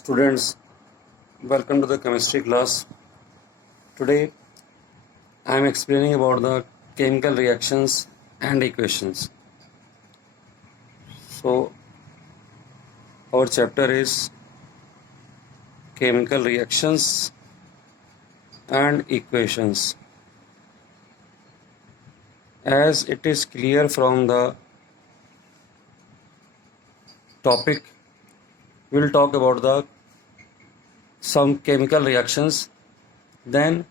Students, welcome to the chemistry class. Today I am explaining about the chemical reactions and equations. So our chapter is chemical reactions and equations. As it is clear from the topic, we will talk about some chemical reactions, then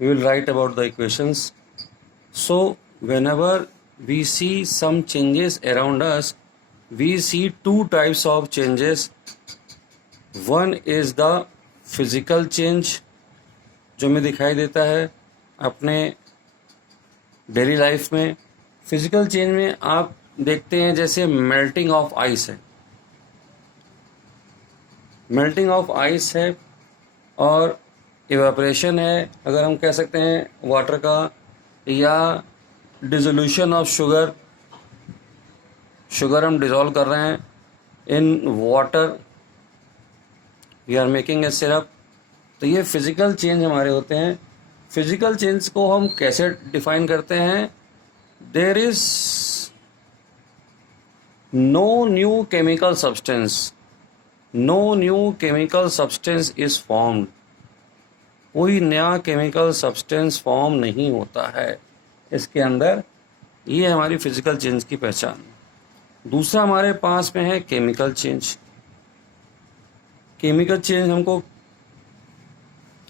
we will write about the equations. So whenever we see some changes around us, we see two types of changes. One is the physical change, जो हमें दिखाई देता है अपने daily life में. Physical change में आप देखते हैं जैसे मेल्टिंग ऑफ आइस है, मेल्टिंग ऑफ आइस है और इवेपोरेशन है, अगर हम कह सकते हैं वाटर का, या डिसोल्यूशन ऑफ शुगर. शुगर हम डिसॉल्व कर रहे हैं in water, we are making a syrup. तो ये फिजिकल चेंज हमारे होते हैं. फिजिकल चेंज को हम कैसे डिफाइन करते हैं? There is no new chemical substance, no new chemical substance is formed. कोई नया केमिकल सब्सटेंस फॉर्म नहीं होता है इसके अंदर. ये हमारी फिजिकल चेंज की पहचान. दूसरा हमारे पास में है केमिकल चेंज. केमिकल चेंज हमको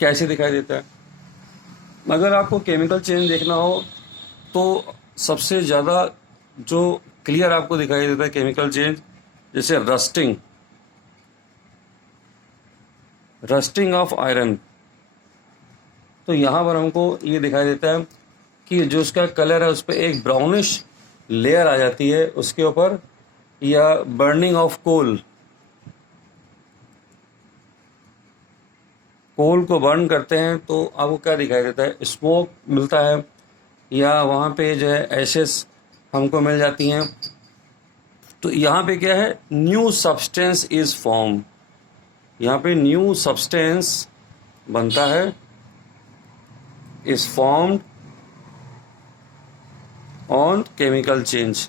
कैसे दिखाई देता है? अगर आपको केमिकल चेंज देखना हो तो सबसे ज़्यादा जो क्लियर आपको दिखाई देता है केमिकल चेंज, जैसे रस्टिंग ऑफ आयरन. तो यहाँ पर हमको ये दिखाई देता है कि जो उसका कलर है उस पर एक ब्राउनिश लेयर आ जाती है उसके ऊपर. या बर्निंग ऑफ कोल को बर्न करते हैं तो आपको क्या दिखाई देता है? स्मोक मिलता है, या वहाँ पे जो है एशेस हमको मिल जाती हैं. तो यहाँ पे क्या है? New substance is form. यहाँ पे न्यू सब्सटेंस बनता है, is formed on chemical change.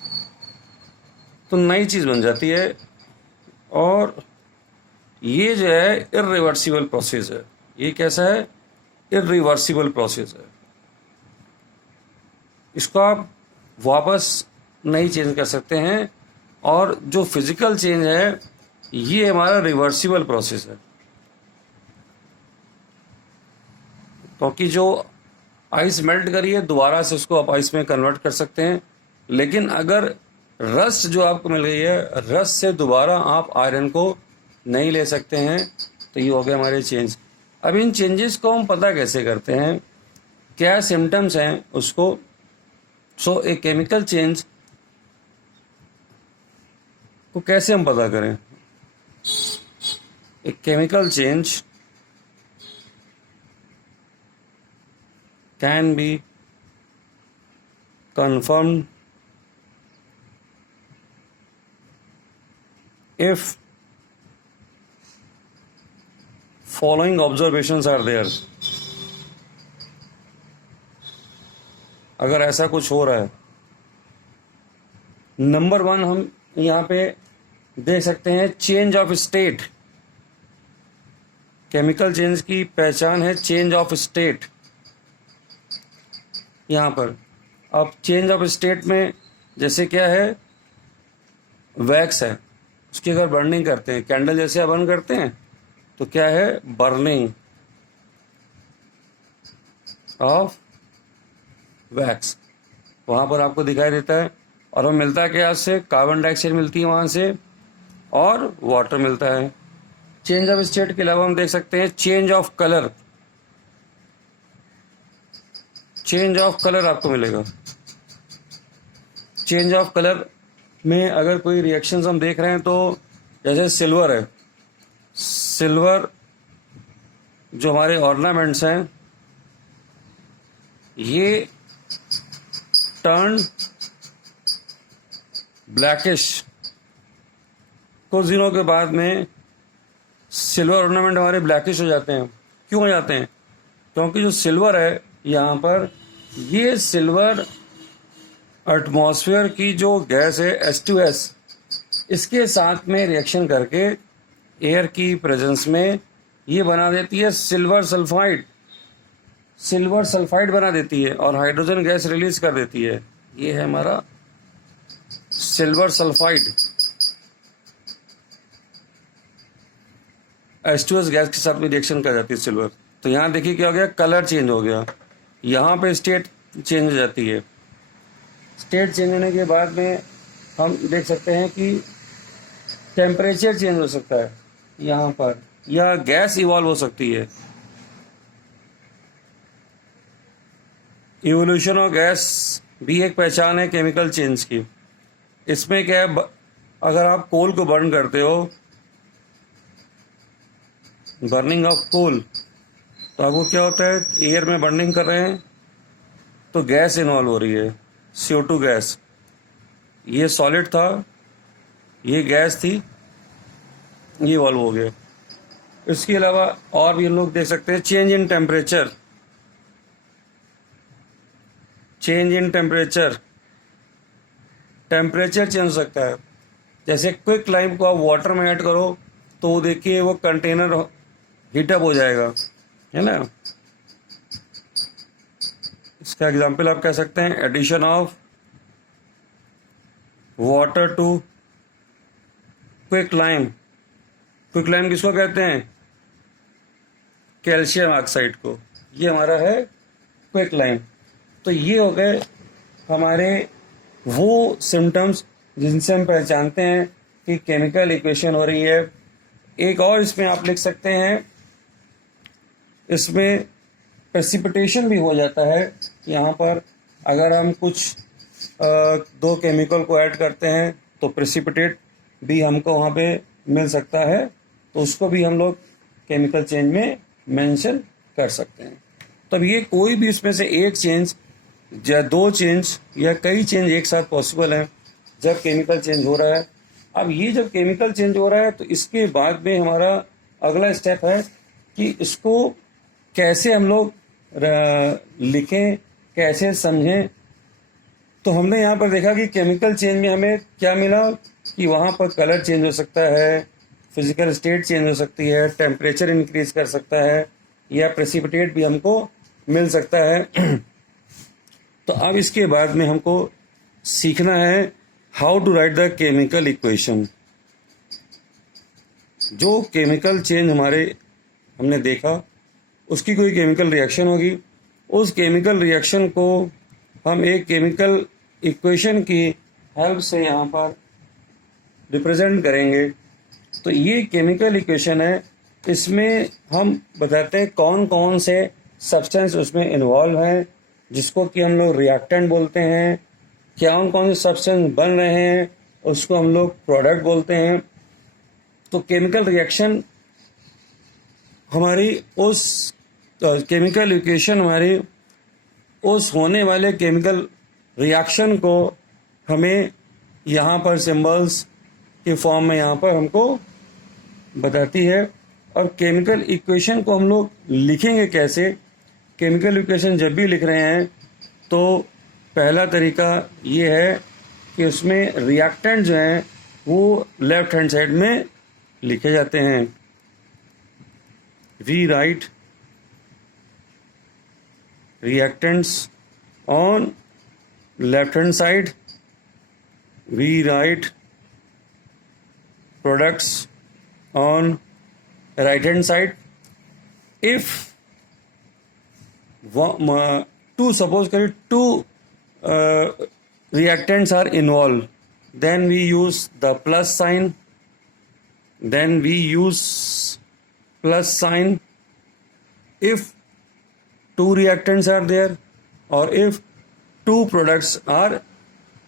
तो नई चीज़ बन जाती है और ये जो है इर्रिवर्सिबल प्रोसेस है. ये कैसा है? इर्रिवर्सिबल प्रोसेस है. इसको आप वापस नहीं चेंज कर सकते हैं. और जो फिजिकल चेंज है ये हमारा रिवर्सिबल प्रोसेस है, क्योंकि जो आइस मेल्ट करी है दोबारा से उसको आप आइस में कन्वर्ट कर सकते हैं. लेकिन अगर रस्ट जो आपको मिल गई है, रस्ट से दोबारा आप आयरन को नहीं ले सकते हैं. तो ये हो गया हमारे चेंज. अब इन चेंजेस को हम पता कैसे करते हैं, क्या सिम्टम्स हैं उसको? सो ए केमिकल चेंज को कैसे हम पता करें? A chemical change can be confirmed if following observations are there. अगर ऐसा कुछ हो रहा है, नंबर 1 हम यहाँ पे देख सकते हैं change of state. Chemical change की पहचान है चेंज ऑफ स्टेट. यहाँ पर अब चेंज ऑफ स्टेट में जैसे क्या है, वैक्स है, उसकी अगर बर्निंग करते हैं, कैंडल जैसे बर्न करते हैं, तो क्या है? Burning of wax. वहाँ पर आपको दिखाई देता है. और वो मिलता है क्या से? कार्बन डाइऑक्साइड मिलती है वहाँ से और वाटर मिलता है. चेंज ऑफ स्टेट के अलावा हम देख सकते हैं change of colour. Change of colour आपको मिलेगा. चेंज ऑफ कलर में अगर कोई रिएक्शंस हम देख रहे हैं तो जैसे सिल्वर है, सिल्वर जो हमारे ऑर्नामेंट्स हैं ये टर्न ब्लैकिश कुछ दिनों के बाद में सिल्वर ऑर्नामेंट हमारे ब्लैकिश हो जाते हैं। क्यों हो जाते हैं? क्योंकि जो सिल्वर है यहाँ पर, ये सिल्वर एटमॉस्फेयर की जो गैस है H2S, इसके साथ में रिएक्शन करके एयर की प्रेजेंस में ये बना देती है सिल्वर सल्फाइड। सिल्वर सल्फाइड बना देती है और हाइड्रोजन गैस रिलीज कर देती है। ये है हमारा सिल्वर सल्फाइड। H2S गैस के साथ में रिएक्शन कर जाती है सिल्वर। तो यहाँ देखिए क्या हो गया, कलर चेंज हो गया, यहाँ पे स्टेट चेंज हो जाती है। स्टेट चेंज होने के बाद में हम देख सकते हैं कि टेम्परेचर चेंज हो सकता है यहाँ पर, या गैस इवॉल्व हो सकती है। इवोल्यूशन ऑफ गैस भी एक पहचान है केमिकल चेंज की। इसमें क्या है, अगर आप कोल को बर्न करते हो, बर्निंग ऑफ कोल, तो आपको क्या होता है, एयर में बर्निंग कर रहे हैं तो गैस इन्वॉल्व हो रही है, CO2 गैस। ये सॉलिड था, ये गैस थी, ये इवॉल्व हो गया। इसके अलावा और भी हम लोग देख सकते हैं change in temperature. Change in temperature, temperature change हो सकता है। जैसे क्विक लाइम को आप वाटर में ऐड करो तो देखिए वो कंटेनर हीटअप हो जाएगा, है ना। इसका एग्जांपल आप कह सकते हैं addition of water to quick lime. Quick lime किसको कहते हैं? कैल्शियम ऑक्साइड को। ये हमारा है क्विक लाइम। तो ये हो गए हमारे वो सिम्टम्स जिनसे हम पहचानते हैं कि केमिकल इक्वेशन हो रही है। एक और इसमें आप लिख सकते हैं, इसमें प्रेसिपिटेशन भी हो जाता है। यहाँ पर अगर हम कुछ दो केमिकल को ऐड करते हैं तो प्रेसिपिटेट भी हमको वहाँ पे मिल सकता है, तो उसको भी हम लोग केमिकल चेंज में मेंशन कर सकते हैं। तब ये कोई भी इसमें से एक चेंज या दो चेंज या कई चेंज एक साथ पॉसिबल हैं जब केमिकल चेंज हो रहा है। अब ये जब केमिकल चेंज हो रहा है तो इसके बाद में हमारा अगला स्टेप है कि इसको कैसे हम लोग लिखें, कैसे समझें। तो हमने यहाँ पर देखा कि केमिकल चेंज में हमें क्या मिला कि वहाँ पर कलर चेंज हो सकता है, फिजिकल स्टेट चेंज हो सकती है, टेम्परेचर इंक्रीज कर सकता है, या प्रेसिपिटेट भी हमको मिल सकता है। तो अब इसके बाद में हमको सीखना है how to write the chemical equation. जो केमिकल चेंज हमारे हमने देखा, उसकी कोई केमिकल रिएक्शन होगी, उस केमिकल रिएक्शन को हम एक केमिकल इक्वेशन की हेल्प से यहाँ पर रिप्रेजेंट करेंगे। तो ये केमिकल इक्वेशन है, इसमें हम बताते हैं कौन कौन से सब्सटेंस उसमें इन्वॉल्व हैं, जिसको कि हम लोग रिएक्टेंट बोलते हैं। क्या कौन से सब्सटेंस बन रहे हैं उसको हम लोग प्रोडक्ट बोलते हैं। तो केमिकल रिएक्शन हमारी उस केमिकल इक्वेशन हमारी उस होने वाले केमिकल रिएक्शन को हमें यहाँ पर सिंबल्स के फॉर्म में यहाँ पर हमको बताती है। और केमिकल इक्वेशन को हम लोग लिखेंगे कैसे? केमिकल इक्वेशन जब भी लिख रहे हैं तो पहला तरीका ये है कि उसमें रिएक्टेंट जो हैं वो लेफ्ट हैंड साइड में लिखे जाते हैं। We write reactants on left hand side, we write products on right hand side. If suppose two reactants are involved, then we use the plus sign, if two reactants are there or if two products are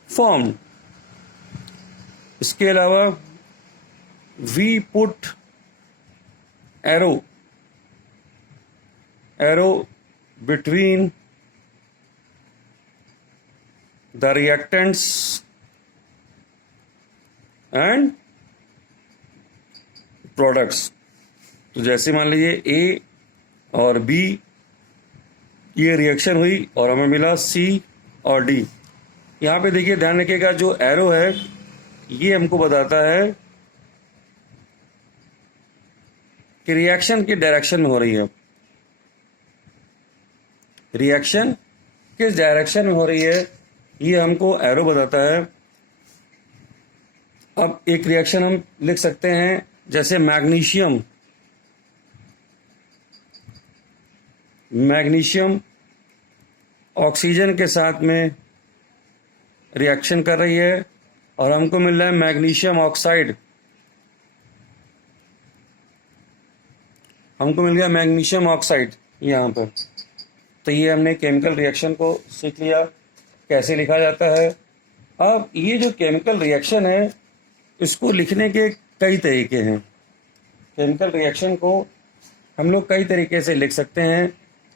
formed. इसके अलावा we put arrow between the reactants and products. तो जैसे मान लीजिए ए और B ये reaction हुई और हमें मिला सी और डी। यहाँ पे देखिए ध्यान रखिएगा, जो एरो है ये हमको बताता है कि रिएक्शन की डायरेक्शन में हो रही है। रिएक्शन किस डायरेक्शन में हो रही है ये हमको एरो बताता है। अब एक रिएक्शन हम लिख सकते हैं, जैसे मैग्नीशियम ऑक्सीजन के साथ में रिएक्शन कर रही है और हमको मिल रहा है मैग्नीशियम ऑक्साइड। हमको मिल गया मैग्नीशियम ऑक्साइड यहाँ पर। तो ये हमने केमिकल रिएक्शन को सीख लिया कैसे लिखा जाता है। अब ये जो केमिकल रिएक्शन है इसको लिखने के कई तरीके हैं। केमिकल रिएक्शन को हम लोग कई तरीके से लिख सकते हैं।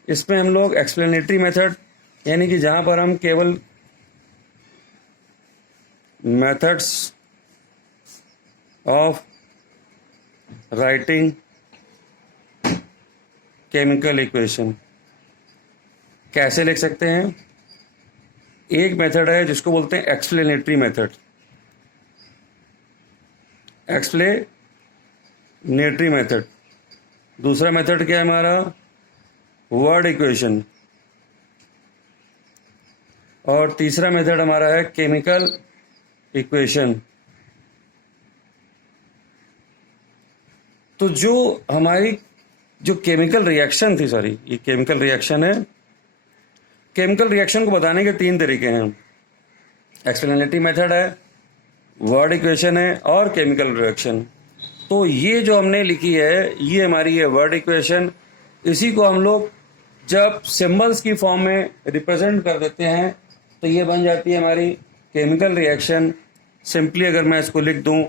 इसमें हम लोग एक्सप्लेनेटरी मेथड, यानी कि जहाँ पर हम केवल methods of writing chemical equation कैसे लिख सकते हैं। एक मेथड है जिसको बोलते हैं एक्सप्लेनेटरी मेथड, एक्सप्लेनेटरी मेथड। दूसरा मेथड क्या है हमारा, वर्ड इक्वेशन। और तीसरा मेथड हमारा है केमिकल इक्वेशन। तो जो हमारी जो केमिकल रिएक्शन थी, सॉरी ये केमिकल रिएक्शन है। केमिकल रिएक्शन को बताने के तीन तरीके हैं, एक्सप्लेनेटरी मेथड है, वर्ड इक्वेशन है और केमिकल रिएक्शन। तो ये जो हमने लिखी है ये हमारी है वर्ड इक्वेशन। इसी को हम लोग जब सिंबल्स की फॉर्म में रिप्रेजेंट कर देते हैं तो ये बन जाती है हमारी केमिकल रिएक्शन। सिंपली अगर मैं इसको लिख दूं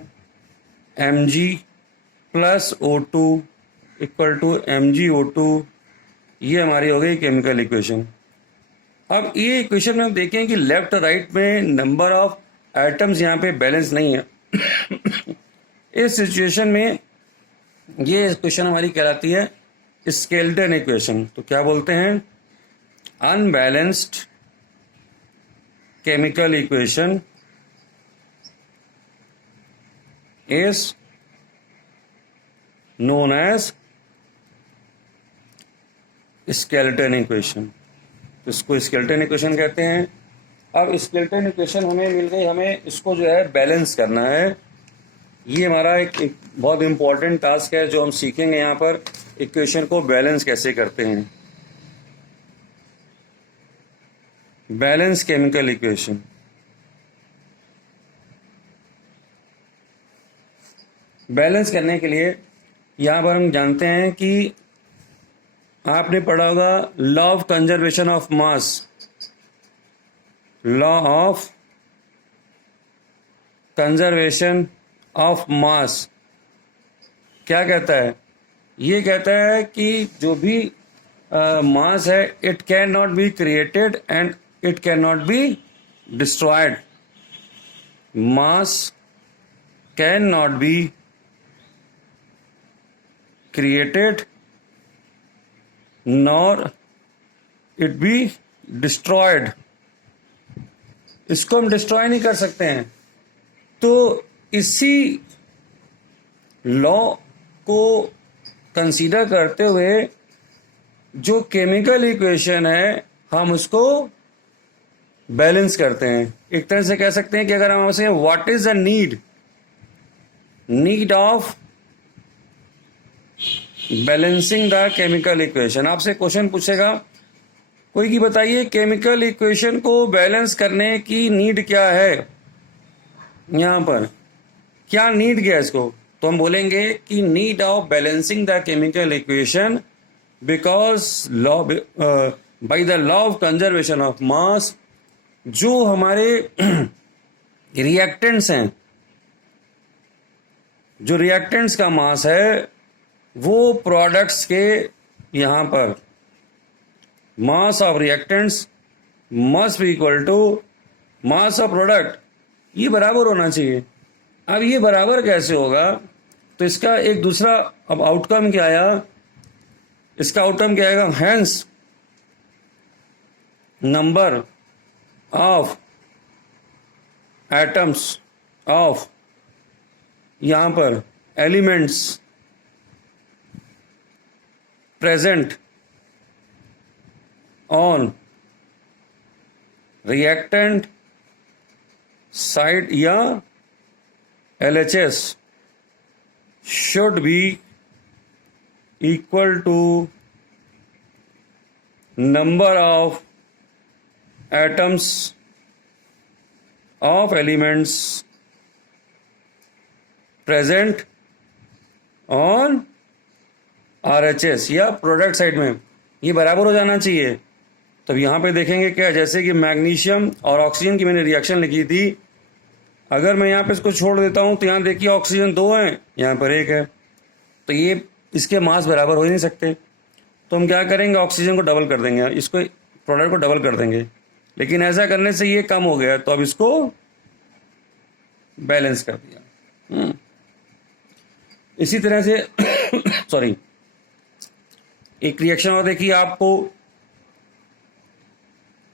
Mg+O2 इक्वल टू MgO2, ये हमारी हो गई केमिकल इक्वेशन। अब ये इक्वेशन में हम देखें कि लेफ्ट और राइट में नंबर ऑफ एटम्स यहाँ पे बैलेंस नहीं है। इस सिचुएशन में ये इक्वेशन हमारी कहलाती है स्केलेटन इक्वेशन। तो क्या बोलते हैं, unbalanced chemical equation is known as skeleton equation. तो इसको स्केलेटन इक्वेशन कहते हैं। अब स्केलेटन इक्वेशन हमें मिल गई, हमें इसको जो है बैलेंस करना है। ये हमारा एक बहुत इंपॉर्टेंट टास्क है जो हम सीखेंगे यहाँ पर, इक्वेशन को बैलेंस कैसे करते हैं। Balance chemical equation. बैलेंस करने के लिए यहाँ पर हम जानते हैं कि आपने पढ़ा होगा law of conservation of mass. Law of conservation of mass क्या कहता है, ये कहता है कि जो भी मास है it can not be created and it can not be destroyed. Mass can not be created nor it be destroyed. इसको हम डिस्ट्रॉय नहीं कर सकते हैं। तो इसी लॉ को कंसीडर करते हुए जो केमिकल इक्वेशन है हम उसको बैलेंस करते हैं। एक तरह से कह सकते हैं कि अगर हम उसे what is the need of balancing the chemical equation. आपसे क्वेश्चन पूछेगा कोई कि बताइए केमिकल इक्वेशन को बैलेंस करने की नीड क्या है, यहां पर क्या नीड क्या है इसको। तो हम बोलेंगे कि need of balancing the chemical equation because law by the law of conservation of mass. जो हमारे रिएक्टेंट्स हैं, जो रिएक्टेंट्स का मास है वो प्रोडक्ट्स के यहां पर mass of reactants must be equal to mass of product, ये बराबर होना चाहिए। अब ये बराबर कैसे होगा, तो इसका एक दूसरा अब आउटकम क्या आया, इसका आउटकम क्या आएगा, hence number of atoms of, यहां पर elements present on reactant side या LHS should be equal to number of atoms of elements present on RHS या प्रोडक्ट साइड में, ये बराबर हो जाना चाहिए। तब यहाँ पे देखेंगे क्या, जैसे कि मैग्नीशियम और ऑक्सीजन की मैंने रिएक्शन लिखी थी, अगर मैं यहाँ पे इसको छोड़ देता हूँ तो यहाँ देखिए ऑक्सीजन 2 है, यहाँ पर 1 है, तो ये इसके मास बराबर हो ही नहीं सकते। तो हम क्या करेंगे, ऑक्सीजन को डबल कर देंगे, इसको प्रोडक्ट को डबल कर देंगे, लेकिन ऐसा करने से ये कम हो गया, तो अब इसको बैलेंस कर दिया। इसी तरह से सॉरी, एक रिएक्शन और देखिए आपको,